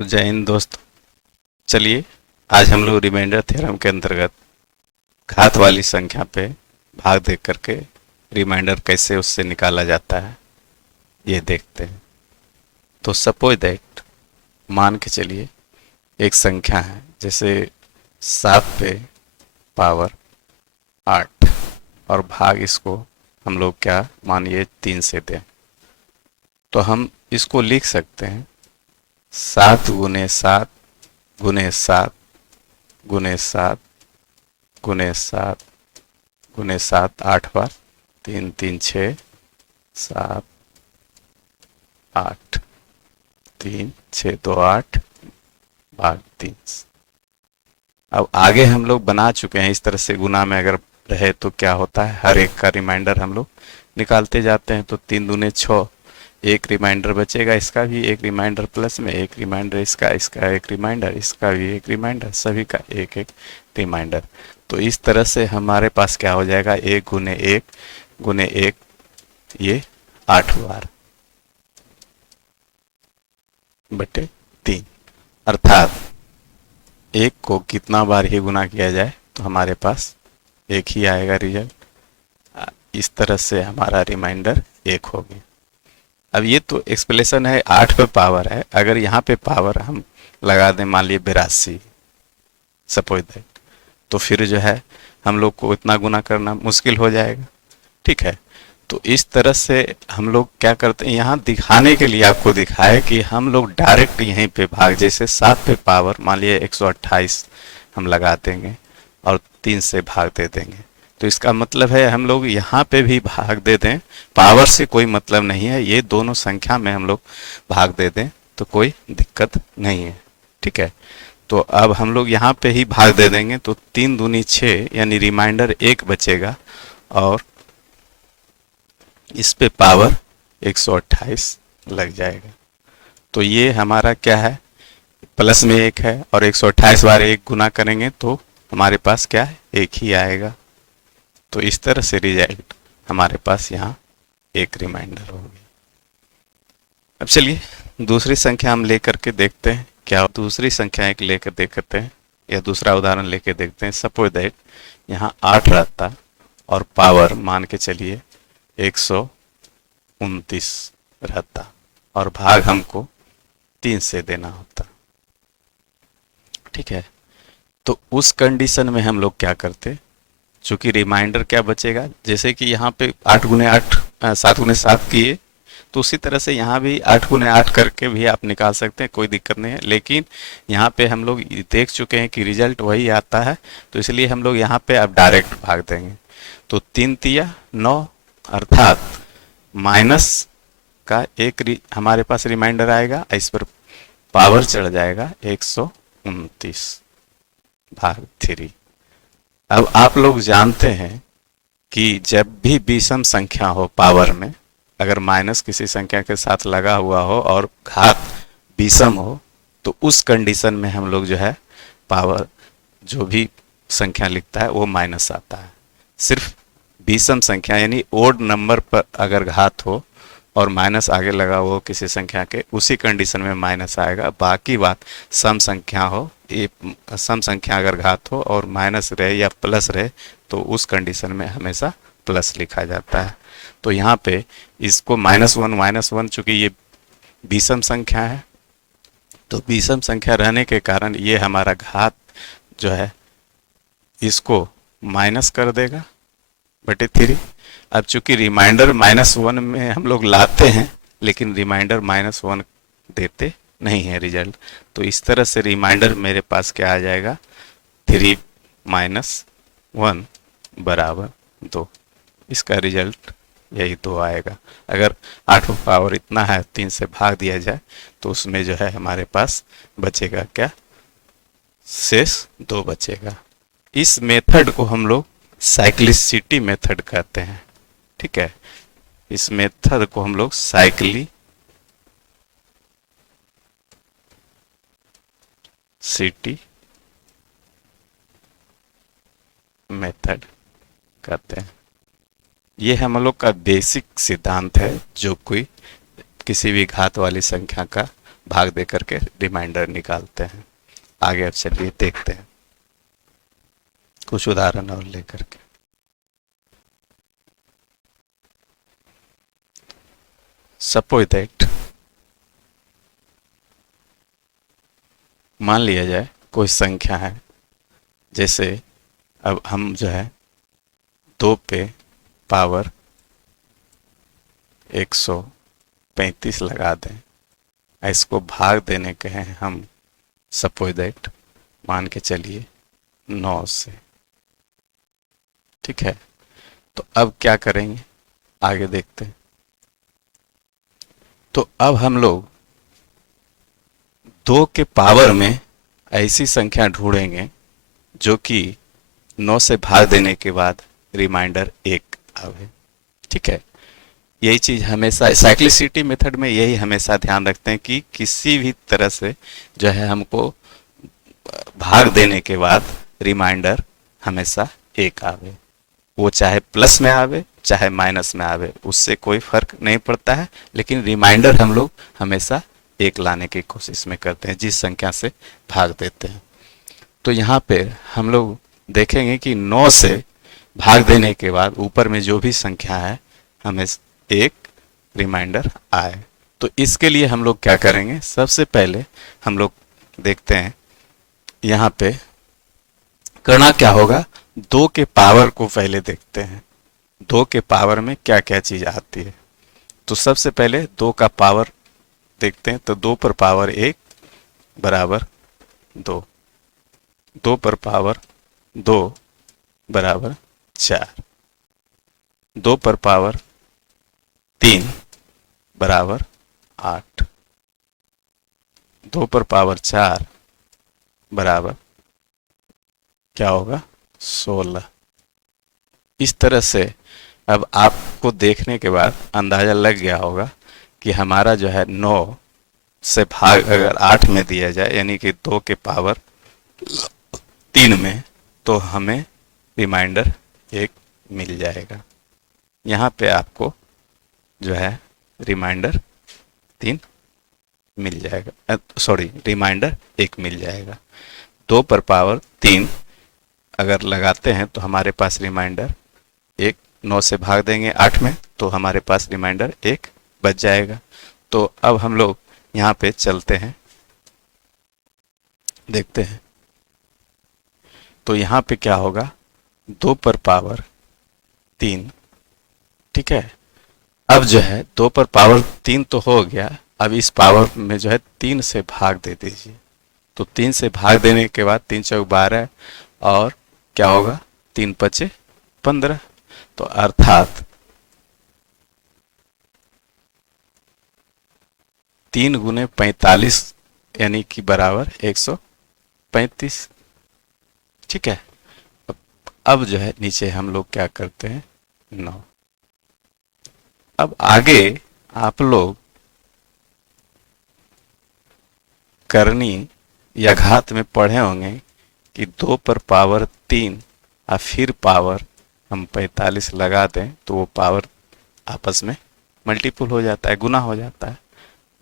तो जय हिंद दोस्त। चलिए, आज हम लोग रिमाइंडर थ्योरम के अंतर्गत घात वाली संख्या पे भाग देख करके रिमाइंडर कैसे उससे निकाला जाता है ये देखते हैं। तो सपोज दैट, मान के चलिए एक संख्या है, जैसे 7 पे पावर 8 और भाग इसको हम लोग क्या मानिए 3 से दें, तो हम इसको लिख सकते हैं 7 गुने 7 गुने 7 गुने 7 गुने 7 8 बार, 3 3 6 7 8, 3 6 2 8 भाग 3। अब आगे हम लोग बना चुके हैं, इस तरह से गुना में अगर रहे तो क्या होता है, हर एक का रिमाइंडर हम लोग निकालते जाते हैं। तो 3 दूने 6, एक रिमाइंडर बचेगा, इसका भी एक रिमाइंडर, प्लस में एक रिमाइंडर, इसका इसका एक रिमाइंडर, इसका भी एक रिमाइंडर, सभी का एक एक रिमाइंडर। तो इस तरह से हमारे पास क्या हो जाएगा, 1 गुने 1 ये 8 बार बटे 3, अर्थात एक को कितना बार ही गुना किया जाए तो हमारे पास एक ही आएगा रिजल्ट। इस तरह से हमारा रिमाइंडर एक हो गया। अब ये तो एक्सप्लेनेशन है, 8 पे पावर है, अगर यहाँ पे पावर हम लगा दें मान लिए 82, सपोज दैट, तो फिर जो है हम लोग को इतना गुना करना मुश्किल हो जाएगा। ठीक है, तो इस तरह से हम लोग क्या करते हैं, यहाँ दिखाने के लिए आपको दिखाए कि हम लोग डायरेक्ट यहीं पे भाग, जैसे 7 पे पावर मान लिए 128 हम लगा देंगे और 3 से भाग दे देंगे। तो इसका मतलब है हम लोग यहाँ पे भी भाग दे दें, पावर से कोई मतलब नहीं है, ये दोनों संख्या में हम लोग भाग दे दें तो कोई दिक्कत नहीं है। ठीक है, तो अब हम लोग यहाँ पे ही भाग दे देंगे तो 3 दूनी 6 यानी रिमाइंडर 1 बचेगा और इस पे पावर 128 लग जाएगा। तो ये हमारा क्या है, प्लस में 1 है और 128 बार 1 गुना करेंगे तो हमारे पास क्या है, 1 ही आएगा। तो इस तरह से रिजल्ट हमारे पास यहाँ एक रिमाइंडर हो गया। अब चलिए दूसरी संख्या हम लेकर के देखते हैं, क्या दूसरी संख्या एक लेकर देखते हैं या दूसरा उदाहरण लेकर देखते हैं। सपोज दैट यहाँ 8 रहता और पावर मान के चलिए 129 रहता और भाग हमको 3 से देना होता। ठीक है, तो उस कंडीशन में हम लोग क्या करते, चूंकि रिमाइंडर क्या बचेगा, जैसे कि यहाँ पे 8 गुने 8 7 गुने 7 किए, तो उसी तरह से यहाँ भी 8 गुने 8 करके भी आप निकाल सकते हैं, कोई दिक्कत नहीं है। लेकिन यहाँ पे हम लोग देख चुके हैं कि रिजल्ट वही आता है, तो इसलिए हम लोग यहाँ पे अब डायरेक्ट भाग देंगे। तो 3 तिया 9, अर्थात माइनस का एक हमारे पास रिमाइंडर आएगा, इस पर पावर चढ़ जाएगा 129 भाग 3। अब आप लोग जानते हैं कि जब भी विषम संख्या हो पावर में, अगर माइनस किसी संख्या के साथ लगा हुआ हो और घात विषम हो, तो उस कंडीशन में हम लोग जो है पावर जो भी संख्या लिखता है वो माइनस आता है। सिर्फ विषम संख्या यानी ओड नंबर पर अगर घात हो और माइनस आगे लगा हो किसी संख्या के, उसी कंडीशन में माइनस आएगा। बाकी बात सम संख्या हो, ये सम संख्या अगर घात हो और माइनस रहे या प्लस रहे तो उस कंडीशन में हमेशा प्लस लिखा जाता है। तो यहाँ पे इसको -1 चूंकि ये विषम संख्या है, तो विषम संख्या रहने के कारण ये हमारा घात जो है इसको माइनस कर देगा बटे 3। अब चूंकि रिमाइंडर -1 में हम लोग लाते हैं, लेकिन रिमाइंडर -1 देते नहीं है रिजल्ट, तो इस तरह से रिमाइंडर मेरे पास क्या आ जाएगा, 3 - 1 बराबर 2। इसका रिजल्ट यही 2 आएगा। अगर 8 पावर इतना है, 3 से भाग दिया जाए तो उसमें जो है हमारे पास बचेगा क्या, शेष 2 बचेगा। इस मेथड को हम लोग साइक्लिसिटी मेथड कहते हैं। ठीक है, इस मेथड को हम लोग साइक्लिसिटी मेथड कहते हैं। ये हम लोग का बेसिक सिद्धांत है, जो कोई किसी भी घात वाली संख्या का भाग दे करके रिमाइंडर निकालते हैं। आगे अब चलिए देखते हैं कुछ उदाहरण और लेकर के। सपोज दैट, मान लिया जाए कोई संख्या है, जैसे अब हम जो है 2 पे पावर 135 लगा दें, इसको भाग देने कहें हम, सपोज दैट मान के चलिए 9 से। ठीक है, तो अब क्या करेंगे, आगे देखते हैं। तो अब हम लोग 2 के पावर में ऐसी संख्या ढूंढेंगे जो कि 9 से भाग देने के बाद रिमाइंडर 1 आवे। ठीक है, यही चीज हमेशा साइक्लिसिटी मेथड में यही हमेशा ध्यान रखते हैं कि किसी भी तरह से जो है हमको भाग देने के बाद रिमाइंडर हमेशा 1 आवे, वो चाहे प्लस में आवे चाहे माइनस में आवे, उससे कोई फर्क नहीं पड़ता है, लेकिन रिमाइंडर हम लोग हमेशा 1 लाने की कोशिश में करते हैं जिस संख्या से भाग देते हैं। तो यहाँ पे हम लोग देखेंगे कि 9 से भाग देने के बाद ऊपर में जो भी संख्या है हमें 1 रिमाइंडर आए। तो इसके लिए हम लोग क्या करेंगे, सबसे पहले हम लोग देखते हैं यहाँ पे करना क्या होगा, 2 के पावर को पहले देखते हैं, 2 के पावर में क्या क्या चीज आती है। तो सबसे पहले 2 का पावर देखते हैं, तो 2 पर पावर 1 बराबर 2, 2 पर पावर 2 बराबर 4, 2 पर पावर 3 बराबर 8, 2 पर पावर 4 बराबर क्या होगा 16। इस तरह से अब आपको देखने के बाद अंदाजा लग गया होगा कि हमारा जो है 9 से भाग अगर 8 में दिया जाए, यानी कि 2 के पावर 3 में, तो हमें रिमाइंडर 1 मिल जाएगा। यहाँ पे आपको जो है रिमाइंडर 3 मिल जाएगा, सॉरी रिमाइंडर 1 मिल जाएगा। 2 पर पावर 3 अगर लगाते हैं तो हमारे पास रिमाइंडर 1, 9 से भाग देंगे 8 में तो हमारे पास रिमाइंडर 1 बच जाएगा। तो अब हम लोग यहाँ पे चलते हैं, देखते हैं। तो यहाँ पे क्या होगा, 2 पर पावर 3, ठीक है। अब जो है 2 पर पावर 3 तो हो गया, अब इस पावर में जो है 3 से भाग दे दीजिए। तो 3 से भाग देने के बाद 3 चौक 12 और क्या होगा 3 पचे 15, तो अर्थात 3 गुने 45 यानी कि बराबर 135। ठीक है, अब जो है नीचे हम लोग क्या करते हैं 9। अब आगे आप लोग करनी या घात में पढ़े होंगे कि 2 पर पावर 3 और फिर पावर हम 45 लगा दें तो वो पावर आपस में मल्टीपल हो जाता है, गुना हो जाता है,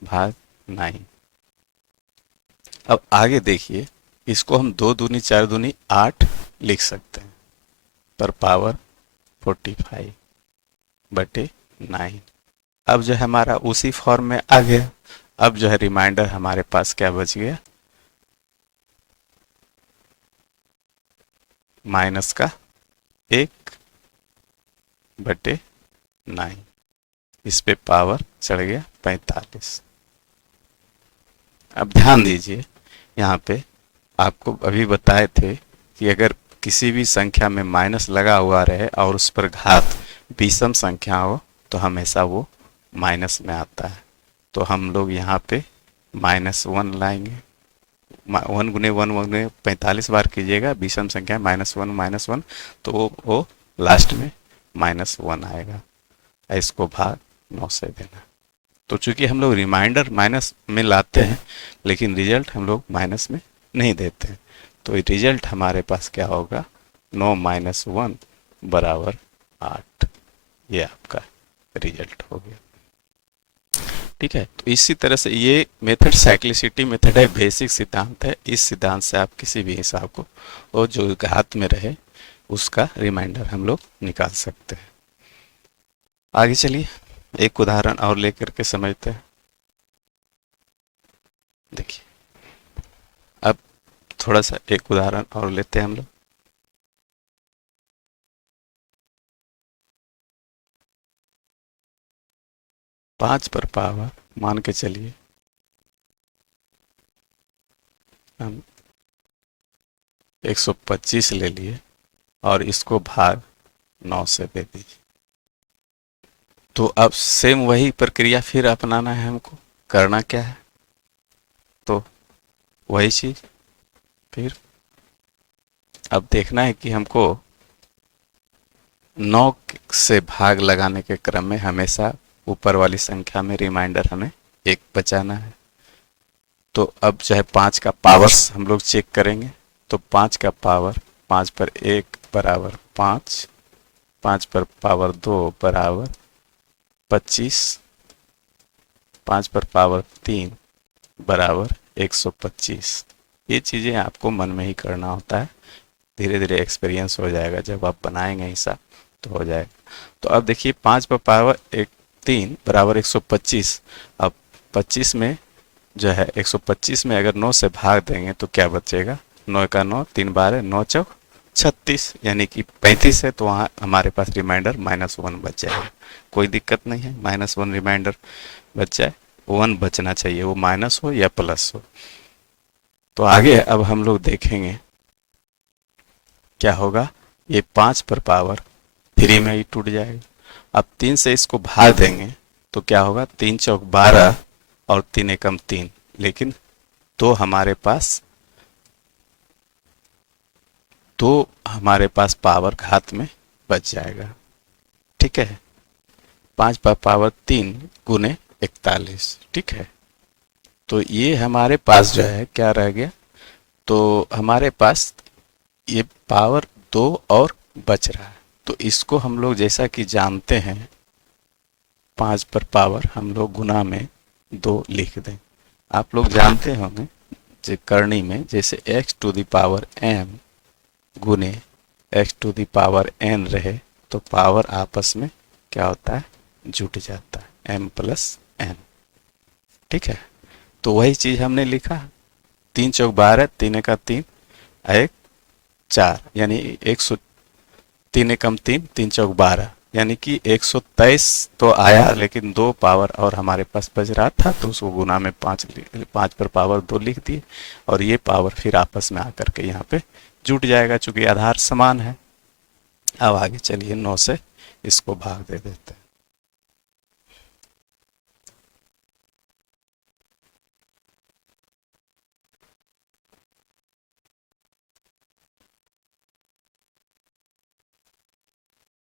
भाग 9। अब आगे देखिए, इसको हम 2 दूनी 4 दूनी 8 लिख सकते हैं, पर पावर 45 बटे 9। अब जो है हमारा उसी फॉर्म में आ गया। अब जो है रिमाइंडर हमारे पास क्या बच गया, माइनस का 1 बटे 9, इस पे पावर चढ़ गया 45। अब ध्यान दीजिए, यहाँ पे आपको अभी बताए थे कि अगर किसी भी संख्या में माइनस लगा हुआ रहे और उस पर घात विषम संख्या हो तो हमेशा वो माइनस में आता है। तो हम लोग यहाँ पे -1 लाएंगे, 1 गुने 1 गुने 45 बार कीजिएगा, विषम संख्या -1 तो वो लास्ट में -1 आएगा। इसको भाग 9 से देना। तो चूंकि हम लोग रिमाइंडर माइनस में लाते हैं लेकिन रिजल्ट हम लोग माइनस में नहीं देते हैं, तो रिजल्ट हमारे पास क्या होगा 9 - 1 बराबर 8। ये आपका रिजल्ट हो गया। ठीक है। तो इसी तरह से ये मेथड साइक्लिसिटी मेथड है, बेसिक सिद्धांत है। इस सिद्धांत से आप किसी भी हिसाब को और जो घात में रहे उसका रिमाइंडर हम लोग निकाल सकते हैं। आगे चलिए एक उदाहरण और लेकर के समझते हैं। देखिए अब थोड़ा सा एक उदाहरण और लेते हैं हम लोग। पांच पर पावर मान के चलिए हम 125 ले लिए और इसको भाग 9 से दे दीजिए। तो अब सेम वही प्रक्रिया फिर अपनाना है हमको। करना क्या है, तो वही चीज फिर अब देखना है कि हमको 9 से भाग लगाने के क्रम में हमेशा ऊपर वाली संख्या में रिमाइंडर हमें एक बचाना है। तो अब जो है 5 का पावर्स हम लोग चेक करेंगे। तो 5 का पावर 5 पर 1 बराबर 5, 5 पर पावर 2 बराबर 25, 5 पर पावर 3 बराबर 125। ये चीज़ें आपको मन में ही करना होता है, धीरे धीरे एक्सपीरियंस हो जाएगा। जब आप बनाएंगे हिसाब तो हो जाएगा। तो अब देखिए 5 पर पावर 3 बराबर 125। अब 25 में जो है 125 में अगर 9 से भाग देंगे तो क्या बचेगा, 9 का 9, 3 12, 9 चौक 36, यानी कि 35 है। तो वहाँ हमारे पास रिमाइंडर -1 बच जाएगा। कोई दिक्कत नहीं है, -1 रिमाइंडर बच जाए। 1 बचना चाहिए, वो माइनस हो या प्लस हो। तो आगे अब हम लोग देखेंगे क्या होगा। ये 5 पर पावर 3 में ही टूट जाएगा। अब 3 से इसको भाग देंगे तो क्या होगा, 3 चौक 12 और 3 एकम 3, लेकिन तो हमारे पास पावर घात में बच जाएगा। ठीक है, 5 पर पावर 3 गुने 41। ठीक है, तो ये हमारे पास जो है क्या रह गया, तो हमारे पास ये पावर 2 और बच रहा है। तो इसको हम लोग जैसा कि जानते हैं 5 पर पावर हम लोग गुना में 2 लिख दें। आप लोग जानते होंगे जो करनी में, जैसे x to the power m गुने x to the power n रहे तो पावर आपस में क्या होता है, जुट जाता है, m प्लस n। ठीक है, तो वही चीज हमने लिखा। 3 चौक 12, 3 का 3, 1 4, यानी 3 एकम 3, 3 चौक 12, यानी कि 123 तो आया, लेकिन 2 पावर और हमारे पास बच रहा था तो उसको गुना में 5 पर पावर 2 लिख दिए और ये पावर फिर आपस में आकर के यहाँ पे जुट जाएगा, चूंकि आधार समान है। अब आगे चलिए 9 से इसको भाग दे देते हैं।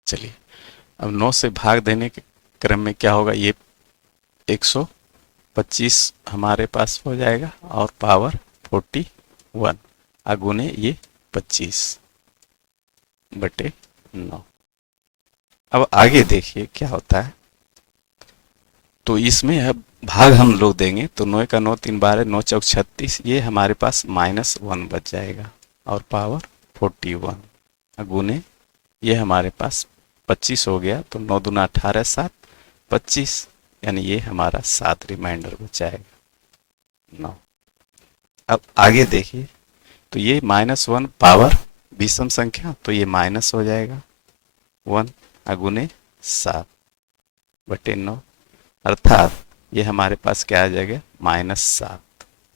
चलिए अब 9 से भाग देने के क्रम में क्या होगा, ये 125 हमारे पास हो जाएगा और पावर 41 अगुने ये 25 बटे 9। अब आगे देखिए क्या होता है। तो इसमें अब भाग हम लोग देंगे तो 9 का 9, 3 12, 9 चौक 36, ये हमारे पास -1 बच जाएगा और पावर 41 अगुने ये हमारे पास 25 हो गया। तो 9 दूना 18, 7 25, यानी ये हमारा 7 रिमाइंडर बचाएगा 9। अब आगे देखिए तो ये -1 पावर विषम संख्या, तो ये माइनस हो जाएगा 1 अगुने 7 बटे 9, अर्थात ये हमारे पास क्या आ जाएगा, -7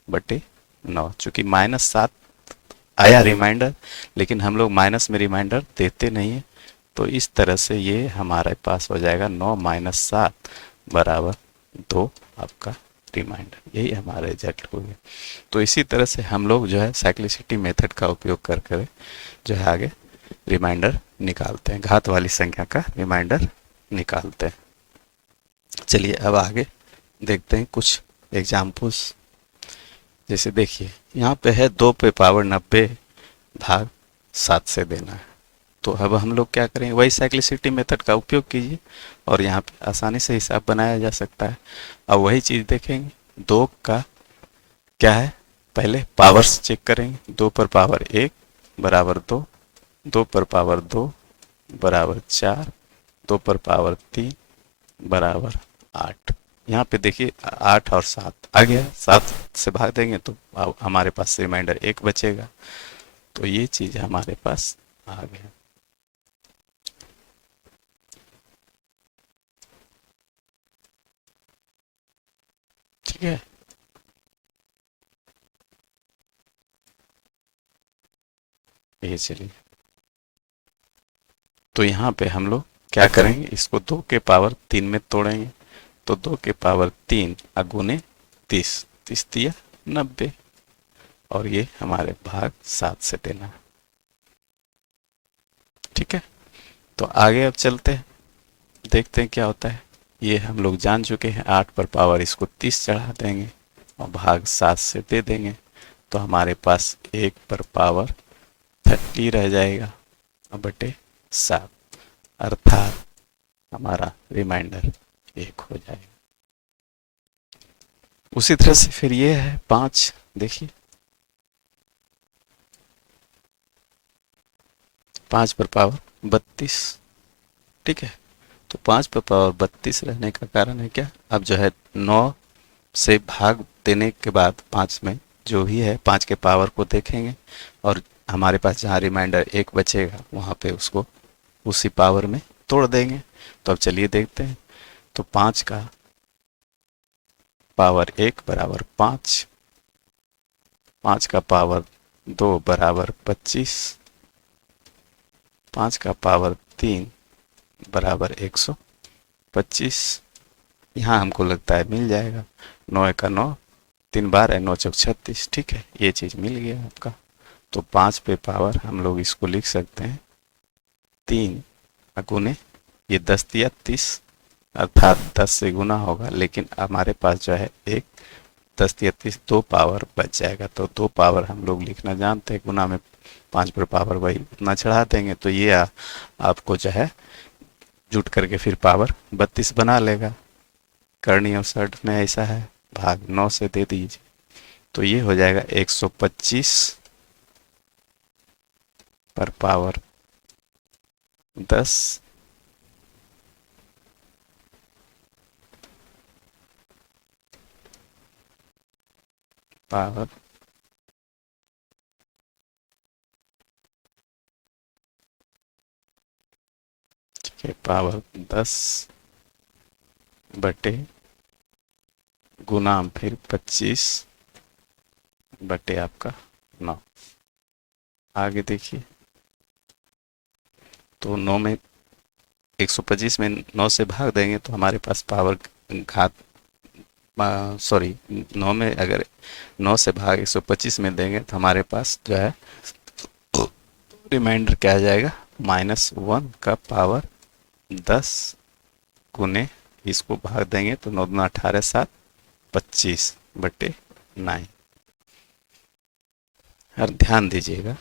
बटे 9। चूंकि -7 आया रिमाइंडर, लेकिन हम लोग माइनस में रिमाइंडर देते नहीं है, तो इस तरह से ये हमारे पास हो जाएगा 9 - 7 बराबर 2 आपका रिमाइंडर। यही हमारा रिजल्ट हो गया। तो इसी तरह से हम लोग जो है साइक्लिसिटी मेथड का उपयोग कर कर जो है आगे रिमाइंडर निकालते हैं, घात वाली संख्या का रिमाइंडर निकालते हैं। चलिए अब आगे देखते हैं कुछ एग्जाम्पल्स। जैसे देखिए यहाँ पे है 2 पे पावर 90 भाग 7 से देना है। तो अब हम लोग क्या करेंगे, वही साइक्लिसिटी मेथड का उपयोग कीजिए और यहाँ पे आसानी से हिसाब बनाया जा सकता है। अब वही चीज़ देखेंगे, दो का क्या है, पहले पावर्स चेक करेंगे। दो पर पावर एक बराबर दो, दो पर पावर दो बराबर चार, दो पर पावर तीन बराबर आठ। यहाँ पे देखिए आठ और सात आ गया, सात से भाग देंगे तो हमारे पास रिमाइंडर एक बचेगा। तो ये चीज हमारे पास आ गया। ठीक है, ये चलिए, तो यहाँ पे हम लोग क्या करेंगे, इसको दो के पावर तीन में तोड़ेंगे। तो दो के पावर तीन अगुने तीस, तीस दिया 90, और ये हमारे भाग सात से देना है। ठीक है, तो आगे अब चलते हैं, देखते हैं क्या होता है। ये हम लोग जान चुके हैं, आठ पर पावर इसको 30 चढ़ा देंगे और भाग सात से दे देंगे, तो हमारे पास एक पर पावर 30 रह जाएगा और बटे सात, अर्थात हमारा रिमाइंडर एक हो जाएगा। उसी तरह से फिर ये है पांच, देखिए पांच पर पावर 32। ठीक है, तो पांच पर पावर 32 रहने का कारण है क्या, अब जो है 9 से भाग देने के बाद पांच में जो भी है पांच के पावर को देखेंगे और हमारे पास जहाँ रिमाइंडर एक बचेगा वहाँ पे उसको उसी पावर में तोड़ देंगे। तो अब चलिए देखते हैं, तो पांच का पावर एक बराबर पांच, पांच का पावर दो बराबर 25, पांच का पावर तीन बराबर 125। यहाँ हमको लगता है मिल जाएगा, नौ का नौ, तीन बार है, नौ चौक 36। ठीक है, ये चीज मिल गया आपका। तो पांच पे पावर हम लोग इसको लिख सकते हैं तीन गुने, ये 10 दिया 30, अर्थात 10 से गुना होगा, लेकिन हमारे पास जो है एक 10 दिया 30, दो पावर बच जाएगा। तो दो पावर हम लोग लिखना जानते हैं, गुना में पांच पर पावर वही उतना चढ़ा देंगे, तो ये आपको जो है जुट करके फिर पावर 32 बना लेगा। करनी और शर्ट में ऐसा है, भाग 9 से दे दीजिए, तो ये हो जाएगा 125 पर पावर 10 पावर पावर 10 बटे गुना फिर 25 बटे आपका 9। आगे देखिए, तो 9 में 125 में 9 से भाग देंगे तो हमारे पास पावर घात, सॉरी 9 में अगर 9 से भाग 125 में देंगे तो हमारे पास जो है रिमाइंडर क्या आ जाएगा, -1 का पावर 10 गुने, इसको भाग देंगे तो 9 दूना 18, 7 25 बटे 9। और ध्यान दीजिएगा,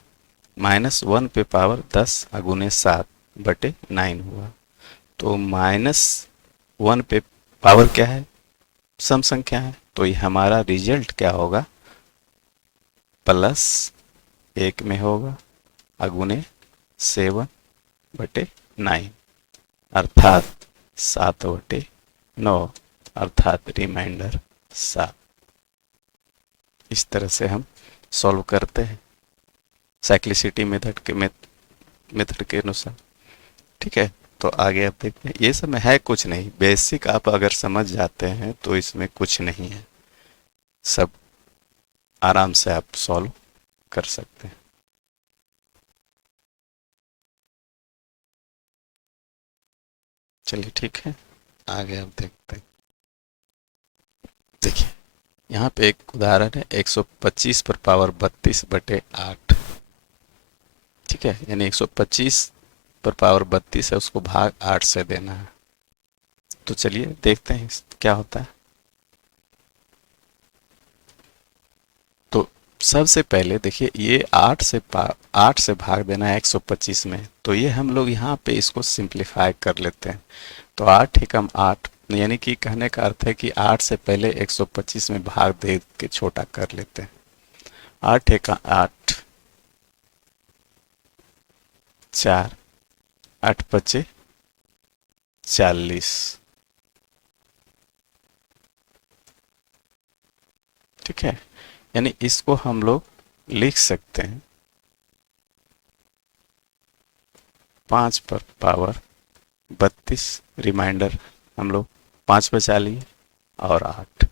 -1 पे पावर 10 गुने 7 बटे 9 हुआ, तो -1 पे पावर क्या है, सम संख्या है, तो ये हमारा रिजल्ट क्या होगा, प्लस एक में होगा अगुने 7 बटे 9, अर्थात 7 बटे 9, अर्थात रिमाइंडर 7। इस तरह से हम सॉल्व करते हैं साइक्लिसिटी मेथड के अनुसार। ठीक है, तो आगे आप देखते हैं, ये सब में है कुछ नहीं, बेसिक आप अगर समझ जाते हैं तो इसमें कुछ नहीं है, सब आराम से आप सॉल्व कर सकते हैं। चलिए ठीक है, आगे आप देखते हैं। देखिए यहाँ पे एक उदाहरण है, 125 पर पावर 32 बटे 8। ठीक है, यानी 125 पर पावर 32 है, उसको भाग 8 से देना है। तो चलिए देखते हैं क्या होता है। तो सबसे पहले देखिए ये 8 से भाग देना है 125 में, तो ये हम लोग यहाँ पे इसको सिंप्लीफाई कर लेते हैं। तो 8 एकम 8, यानी कि कहने का अर्थ है कि 8 से पहले 125 में भाग दे के छोटा कर लेते हैं। 8 एकम 8, 4, 8 पचे 40। ठीक है, यानी इसको हम लोग लिख सकते हैं 5 पर पावर 32, रिमाइंडर हम लोग 5 बचा लिए और 8।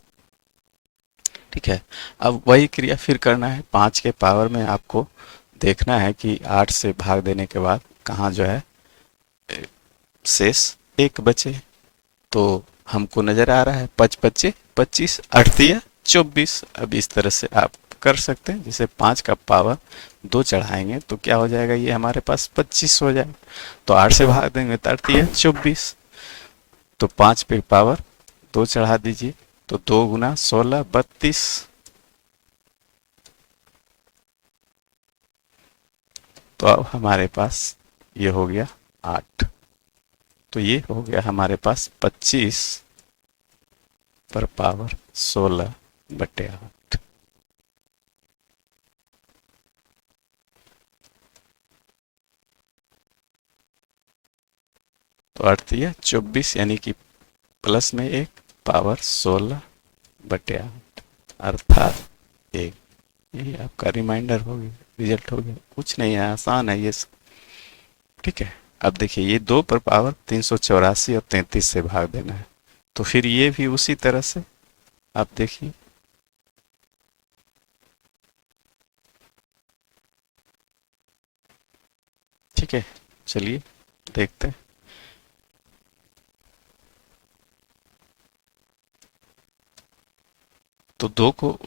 ठीक है, अब वही क्रिया फिर करना है। 5 के पावर में आपको देखना है कि 8 से भाग देने के बाद कहाँ जो है शेष 1 बचे। तो हमको नजर आ रहा है 5 पच्चे 25, 8 दिया 24। अब इस तरह से आप कर सकते हैं, जैसे 5 का पावर 2 चढ़ाएंगे तो क्या हो जाएगा, ये हमारे पास 25 हो जाएगा। तो 8 से भाग देंगे तो 8 दिया 24, तो 5 पे पावर 2 चढ़ा दीजिए, तो 2 गुना 16 32। तो अब हमारे पास ये हो गया 8। तो ये हो गया हमारे पास 25 पर पावर 16/8। तो अर्थ यह 24, यानी कि प्लस में 1 पावर 16/8 अर्थात 1। यही आपका रिमाइंडर हो गया, रिजल्ट हो गया। कुछ नहीं है, आसान है ये सब। ठीक है, अब देखिए ये 2 पर पावर 384 और 33 से भाग देना है, तो फिर ये भी उसी तरह से आप देखिए। ठीक है, चलिए देखते हैं। तो 2 को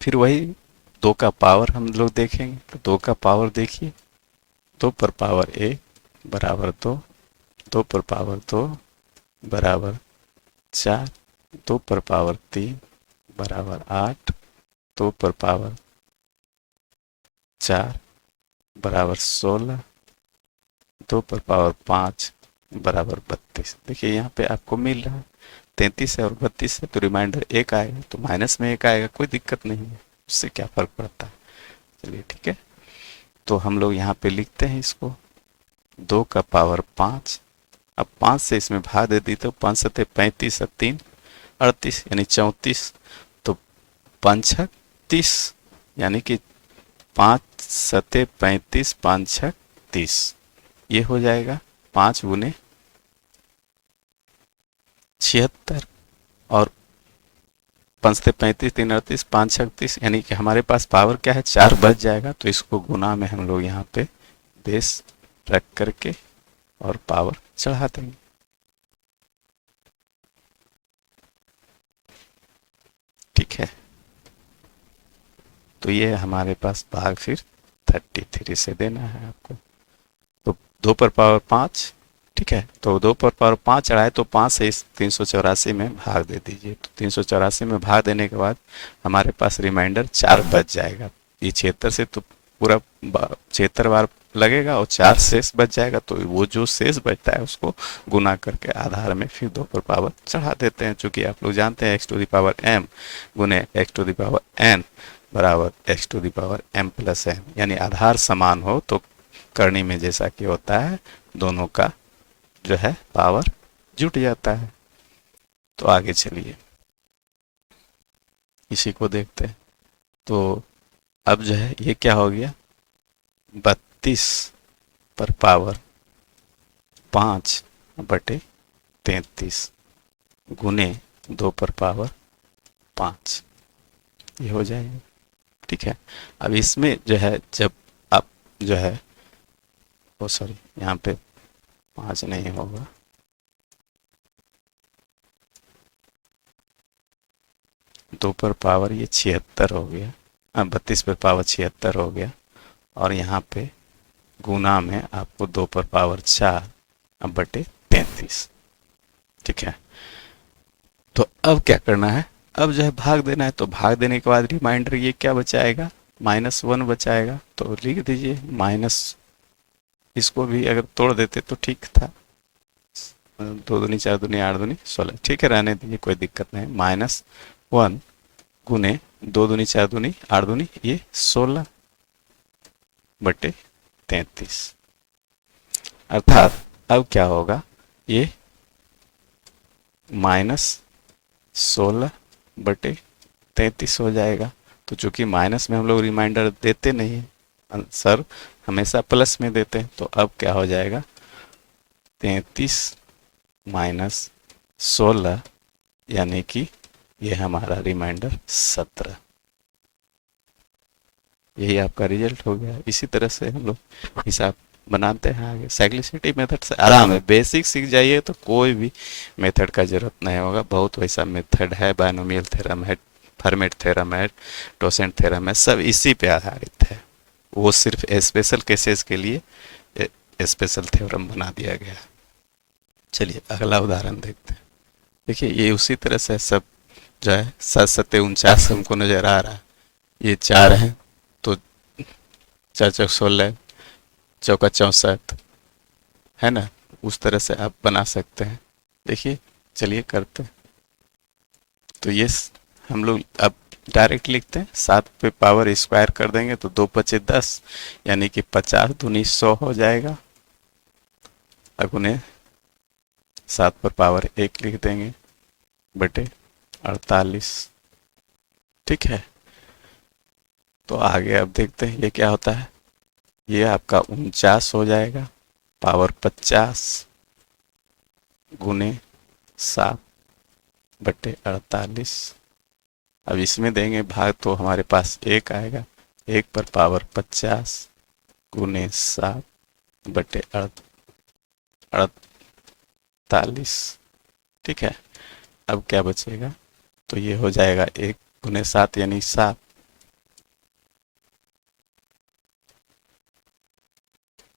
फिर वही 2 का पावर हम लोग देखेंगे, तो 2 का पावर देखिए, 2 पर पावर 1 बराबर 2, 2 पर पावर 2 बराबर 4, 2 पर पावर 3 बराबर 8, 2 पर पावर 4 बराबर 16, 2 पर पावर 5 बराबर 32। देखिए यहाँ पे आपको मिल रहा है 33 है और 32 है, तो रिमाइंडर 1 आएगा, तो माइनस में 1 आएगा, कोई दिक्कत नहीं है, उससे क्या फर्क पड़ता है। चलिए ठीक है, तो हम लोग यहाँ पे लिखते हैं इसको 2 का पावर 5। अब 5 से इसमें भाग दे दी तो 5 सत्ते 35 और 3 38, यानी 34। तो 5 छक 30, यानी कि 5 सत्ते 35, 5 छक 30, ये हो जाएगा 5 गुने 76 और 5 सत्ते 35, 3 38, 5 छक 30, यानी कि हमारे पास पावर क्या है 4 बच जाएगा। तो इसको गुना में हम लोग यहाँ पे बेस रख करके और पावर चढ़ा देंगे। ठीक है, तो ये हमारे पास भाग फिर 33 से देना है आपको। तो 2 पर पावर 5, ठीक है, तो 2 पर पावर 5 चढ़ाए तो 5 से इस 384 में भाग दे दीजिए। तो 384 में भाग देने के बाद हमारे पास रिमाइंडर 4 बच जाएगा। ये 76 से तो पूरा 76 बार लगेगा और 4 शेष बच जाएगा। तो वो जो शेष बचता है उसको गुना करके आधार में फिर 2 पर पावर चढ़ा देते हैं। चूंकि आप लोग जानते हैं x to the power m गुने x to the power n बराबर x to the power m plus n, यानी आधार समान हो तो करनी में जैसा कि होता है दोनों का जो है पावर जुट जाता है। तो आगे चलिए इसी को देखते हैं। तो अब जो है ये क्या हो गया 32 पर पावर 5/33 गुने 2 पर पावर 5, ये हो जाएगा। ठीक है, अब इसमें जो है जब आप जो है ओ सॉरी यहाँ पे 5 नहीं होगा, दो पर पावर ये 76 हो गया, 32 पर पावर 76 हो गया, और यहाँ पे गुना में आपको 2 पर पावर 4/33। ठीक है, तो अब क्या करना है, अब जो है भाग देना है। तो भाग देने के बाद रिमाइंडर ये क्या बचाएगा -1 बचाएगा, तो लिख दीजिए माइनस, इसको भी अगर तोड़ देते तो ठीक था। 2 दूनी 4 दूनी 8 दूनी 16, ठीक है, रहने दीजिए, कोई दिक्कत नहीं। -1 गुने 2 दूनी 4 दूनी 8 दूनी, ये 16/33। अर्थात अब क्या होगा, ये -16/33 हो जाएगा। तो चूंकि माइनस में हम लोग रिमाइंडर देते नहीं है, आंसर हमेशा प्लस में देते हैं, तो अब क्या हो जाएगा, 33 माइनस 16, यानी कि ये हमारा रिमाइंडर 17। यही आपका रिजल्ट हो गया। इसी तरह से हम लोग हिसाब बनाते हैं आगे। साइक्लिसिटी मेथड से आराम है, बेसिक सीख जाइए तो कोई भी मेथड का जरूरत नहीं होगा। बहुत वैसा मेथड है, बायनोमियल थ्योरम है, फर्मेट थ्योरम है, टोसेंट थ्योरम है, सब इसी पे आधारित है। वो सिर्फ स्पेशल केसेस के लिए स्पेशल थ्योरम बना दिया गया। चलिए अगला उदाहरण देखते हैं। देखिए ये उसी तरह से सब जो है 7×7 = 49 हमको नजर आ रहा है। ये 4 है तो 4×4 = 16, चौका 64, है ना। उस तरह से आप बना सकते हैं। देखिए चलिए करते हैं। तो ये हम लोग अब डायरेक्ट लिखते हैं, 7 पे पावर स्क्वायर कर देंगे तो 2×5 = 10, यानी कि 50×2 = 100 हो जाएगा। अब उन्हें 7 पर पावर 1 लिख देंगे बटे 48, ठीक है। तो आगे अब देखते हैं ये क्या होता है। ये आपका 49 हो जाएगा, पावर 50 गुने 7/48। अब इसमें देंगे भाग तो हमारे पास 1 आएगा, 1 पर पावर 50 गुने 7/48, ठीक है। अब क्या बचेगा, तो ये हो जाएगा 1×7 यानी 7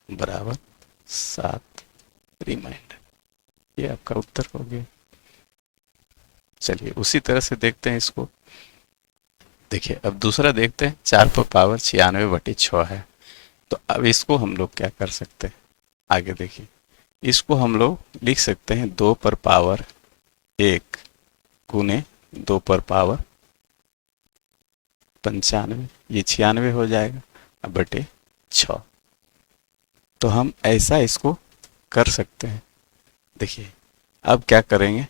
बराबर 7 रिमाइंडर। ये आपका उत्तर हो गया। चलिए उसी तरह से देखते हैं इसको। देखिए अब दूसरा देखते हैं, 4 पर पावर 96/6 है। तो अब इसको हम लोग क्या कर सकते हैं, आगे देखिए। इसको हम लोग लिख सकते हैं 2 पर पावर 1 गुने 2 पर पावर 95, ये 96 हो जाएगा, अब बटे 6। तो हम ऐसा इसको कर सकते हैं। देखिए अब क्या करेंगे,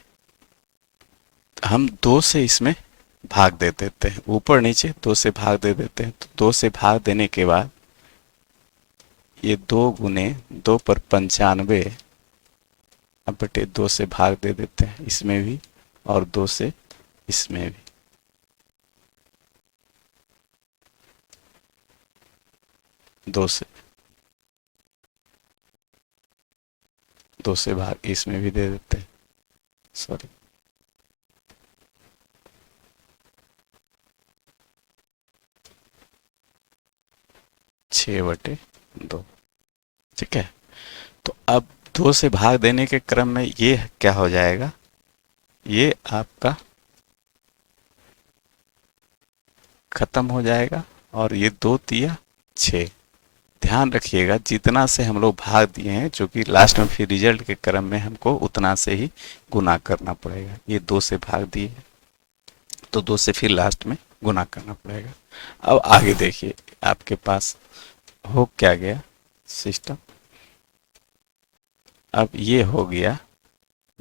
हम 2 से इसमें भाग दे देते हैं, ऊपर नीचे 2 से भाग दे देते हैं। तो 2 से भाग देने के बाद ये 2 गुने 2 पर 95, अब बटे 2 से भाग दे देते हैं इसमें भी, और 2 से इसमें भी। दो से भाग इसमें भी दे देते हैं, सॉरी। छः बटे 2, ठीक है। तो अब 2 से भाग देने के क्रम में ये क्या हो जाएगा, ये आपका खत्म हो जाएगा, और ये 2×3 = 6। ध्यान रखिएगा जितना से हम लोग भाग दिए हैं, चूंकि लास्ट में फिर रिजल्ट के क्रम में हमको उतना से ही गुना करना पड़ेगा। ये 2 से भाग दिए तो 2 से फिर लास्ट में गुना करना पड़ेगा। अब आगे देखिए आपके पास हो क्या गया सिस्टम। अब ये हो गया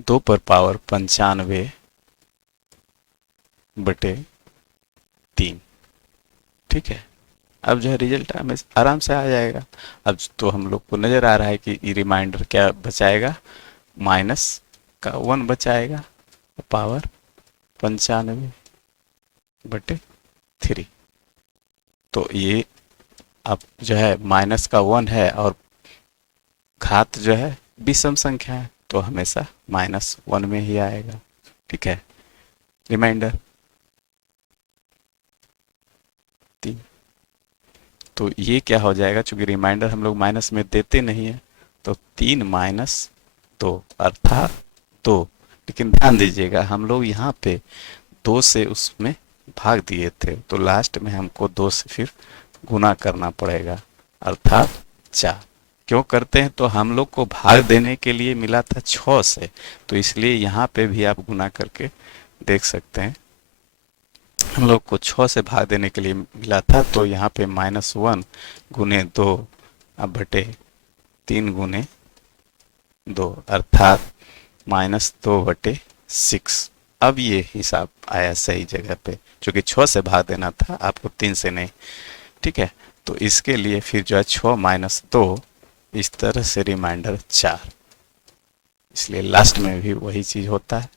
2 पर पावर 95/3, ठीक है। अब जो है रिजल्ट हमें आराम से आ जाएगा। अब तो हम लोग को नजर आ रहा है कि ये रिमाइंडर क्या बचाएगा, -1 बचाएगा, पावर 95/3। तो ये अब जो है -1 है और घात जो है विषम संख्या है, तो हमेशा -1 में ही आएगा, ठीक है। रिमाइंडर 3। तो ये क्या हो जाएगा, चूंकि रिमाइंडर हम लोग माइनस में देते नहीं है, तो 3-2 अर्थात 2। लेकिन ध्यान दीजिएगा हम लोग यहाँ पे 2 से उसमें भाग दिए थे, तो लास्ट में हमको 2 से फिर गुना करना पड़ेगा, अर्थात 4। क्यों करते हैं, तो हम लोग को भाग देने के लिए मिला था 6 से, तो इसलिए यहाँ पे भी आप गुना करके देख सकते हैं। हम लोग को 6 से भाग देने के लिए मिला था, तो यहाँ पे -1 गुने 2 अब बटे 3 गुने 2, अर्थात -2/6। अब ये हिसाब आया सही जगह पे, क्योंकि 6 से भाग देना था आपको, 3 से नहीं। ठीक है, तो इसके लिए फिर जो है 6 - 2, इस तरह से रिमाइंडर 4, इसलिए लास्ट में भी वही चीज होता है।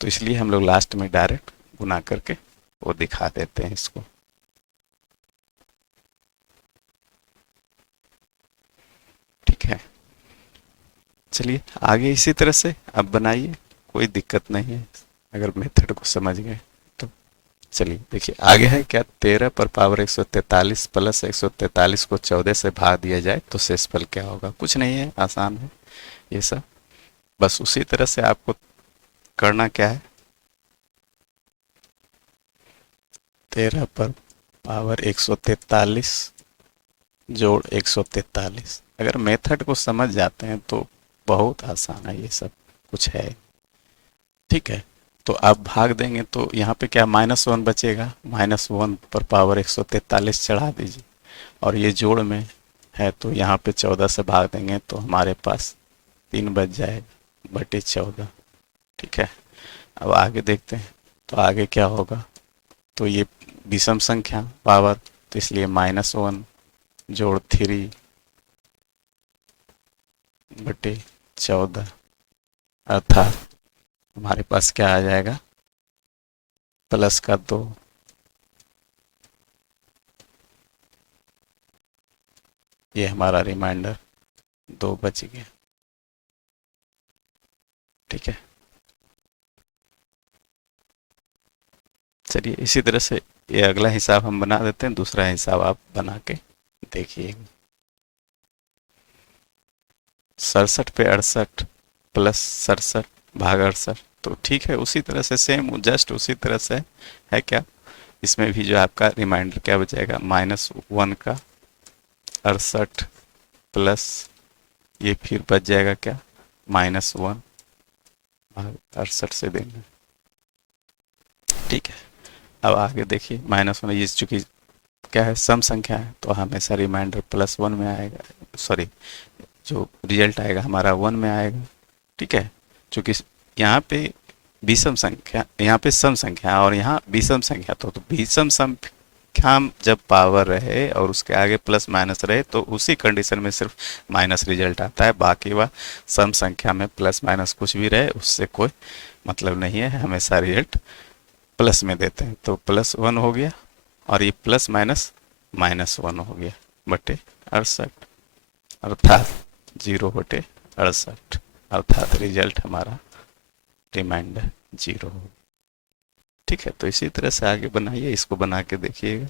तो इसलिए हम लोग लास्ट में डायरेक्ट गुना करके वो दिखा देते हैं इसको। ठीक है, चलिए आगे इसी तरह से अब बनाइए, कोई दिक्कत नहीं है अगर मेथड को समझ गए तो। चलिए देखिए आगे है क्या, 13 पर पावर 143 प्लस 143 को 14 से भाग दिया जाए तो शेषफल क्या होगा। कुछ नहीं है, आसान है ये सब। बस उसी तरह से आपको करना क्या है, 13 पर पावर 143 जोड़ 143, अगर मेथड को समझ जाते हैं तो बहुत आसान है ये सब, कुछ है। ठीक है, तो आप भाग देंगे तो यहाँ पे क्या -1 बचेगा, -1 पर पावर 143 चढ़ा दीजिए, और ये जोड़ में है तो यहाँ पे 14 से भाग देंगे तो हमारे पास 3 बच जाएगा बटे 14। ठीक है, अब आगे देखते हैं तो आगे क्या होगा, तो ये विषम संख्या पावर, तो इसलिए -1 जोड़ 3 बटे 14, अर्थात हमारे पास क्या आ जाएगा, प्लस का 2। ये हमारा रिमाइंडर 2 बच गया। ठीक है, चलिए इसी तरह से ये अगला हिसाब हम बना देते हैं, दूसरा हिसाब आप बना के देखिए। 67 पे 68 प्लस 67 भाग 68, तो ठीक है उसी तरह से सेम, जस्ट उसी तरह से है क्या, इसमें भी जो आपका रिमाइंडर क्या बचेगा, -1 का 68 प्लस ये फिर बच जाएगा क्या, -1 भाग 68 से देना। ठीक है, अब आगे देखिए -1, ये चूंकि क्या है सम संख्या है तो हमेशा रिमाइंडर +1 में आएगा, सॉरी जो रिजल्ट आएगा हमारा 1 में आएगा। ठीक है, चूंकि यहाँ पे विषम संख्या, यहाँ पे सम संख्या और यहाँ विषम संख्या, तो विषम संख्या जब पावर रहे और उसके आगे प्लस माइनस रहे तो उसी कंडीशन में सिर्फ माइनस रिजल्ट आता है, बाकी वह सम संख्या में प्लस माइनस कुछ भी रहे उससे कोई मतलब नहीं है, हमेशा रिजल्ट प्लस में देते हैं। तो +1 हो गया और ये प्लस माइनस -1 हो गया बटे 68, अर्थात 0/68, अर्थात रिजल्ट हमारा रिमाइंडर 0 हो। ठीक है, तो इसी तरह से आगे बनाइए, इसको बना के देखिएगा।